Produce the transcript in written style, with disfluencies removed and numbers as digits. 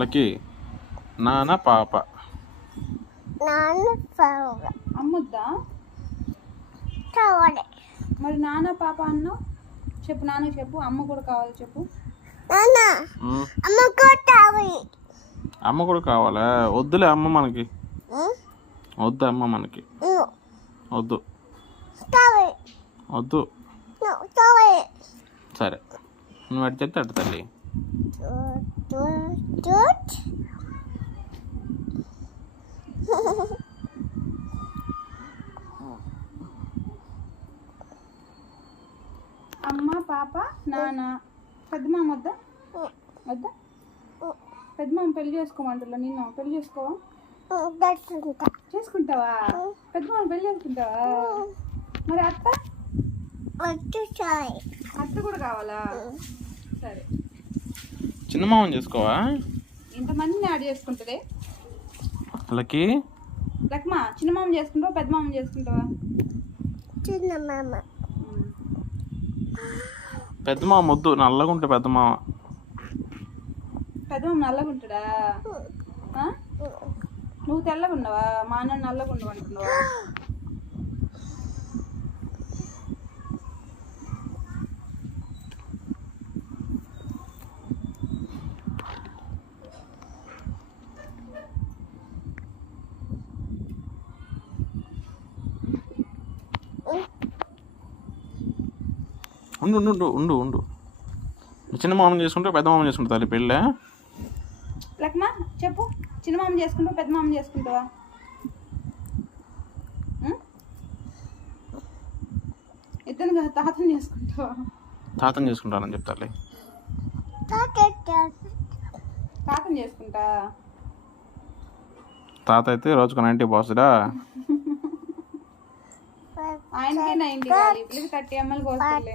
Lucky నాన్న పాప. అమ్మొద్దా? మరి నాన్న పాప అన్నావు. చెప్పు, నాన్న చెప్పు. అమ్మ కూడా కావాలి చెప్పు. అమ్మ కూడా కావాలా? వద్దులే అమ్మ మనకి. వద్దు అమ్మ మనకి. వద్దు వద్దు. సరే నువ్వు అటు చెప్తే అటు తల్లి. అమ్మ పాప నాన్న. పెద్దమామ వద్దా? వద్దా? పెద్దమామ పెళ్లి చేసుకోమంటున్నా. నిన్ను పెళ్లి చేసుకోవా? చేసుకుంటావా? పెద్దమామ పెళ్లి చేసుకుంటావా? మరి అత్త? అత్త కూడా కావాలా? సరే. చిన్న మామని చేసుకోవా? ఇంతమందిని యాడ్ చేసుకుంటుంది లక్కీ. లక్మా, చిన్న మామ చేసుకుంటావా పెద్ద మామ చేసుకుంటావా? చిన్న మామ. పెద్ద మామ వద్దు, నల్లగా ఉంటే పెద్ద మామ. పెద్ద మామ నల్లగా ఉంటాడా? నువ్వు తెల్లగా ఉండవా? మా అన్న నల్లగా ఉండవు అనుకున్నావా? ఉండు ఉండు ఉండు ఉండు. చిన్న మామని చేసుకుంటే పెద్ద మామని చేసుకుంటా తల్లి పెళ్ళి. లక్మా చెప్పు, చిన్న మామ చేసుకుంటావా పెద్ద మామ చేసుకుంటావా? ఇద్దరు తాతని చేసుకుంటావా? తాతని చేసుకుంటానని చెప్తాలే. తాతని చేసుకుంటా. తాత అయితే రోజుకు 90 పోస్తుడా? ఆయనకే 90 కావాలి, 30 ml కోస్తలే.